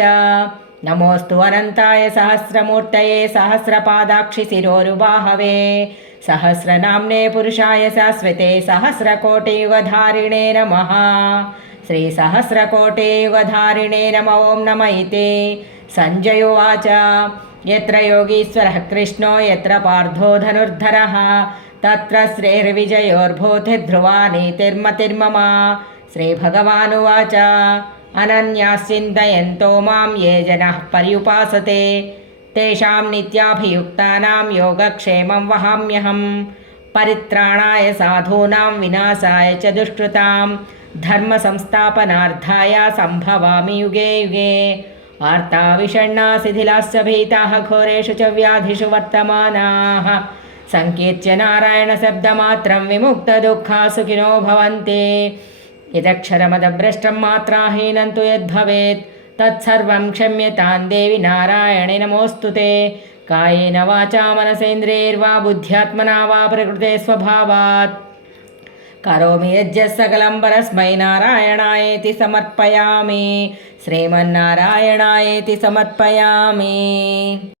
नमोऽस्तु अनन्ताय सहस्रमूर्तये सहस्रपादाक्षि शिरोरुबाहवे सहस्रनाम्ने पुरुषाय शाश्वते सहस्रकोटियुगधारिणे नमः। श्रीसहस्रकोटियुगधारिणे नमो ॐ नम इति। संजय उवाच यत्र योगीश्वरः कृष्णो यत्र पार्थो धनुर्धरः तत्र श्रेर्विजयोर्भूतिर्ध्रुवा नीतिर्मतिर्मम। श्रीभगवानुवाच अनन्याश्चिन्तयन्तो मां ये जनाः पर्युपासते तेषां नित्याभियुक्तानां योगक्षेमं वहाम्यहं। परित्राणाय साधूनां विनाशाय च दुष्कृतां धर्मसंस्थापनार्थाय सम्भवामि युगे युगे। आर्ता विषण्णा शिथिलाश्च भीताः घोरेषु च व्याधिषु वर्तमानाः सङ्कीर्त्य नारायणशब्दमात्रं विमुक्तदुःखा सुखिनो भवन्ति। यदक्षरमदभ्रष्टं मात्राहीनं तु यद्भवेत् तत्सर्वं क्षम्यतां देवि नारायणे नमोऽस्तु ते। कायेन वाचा मनसेन्द्रियैर्वा बुद्ध्यात्मना वा प्रकृते स्वभावात् करोमि यज्जः सकलं परस्मै नारायणायेति समर्पयामि। श्रीमन्नारायणायेति समर्पयामि।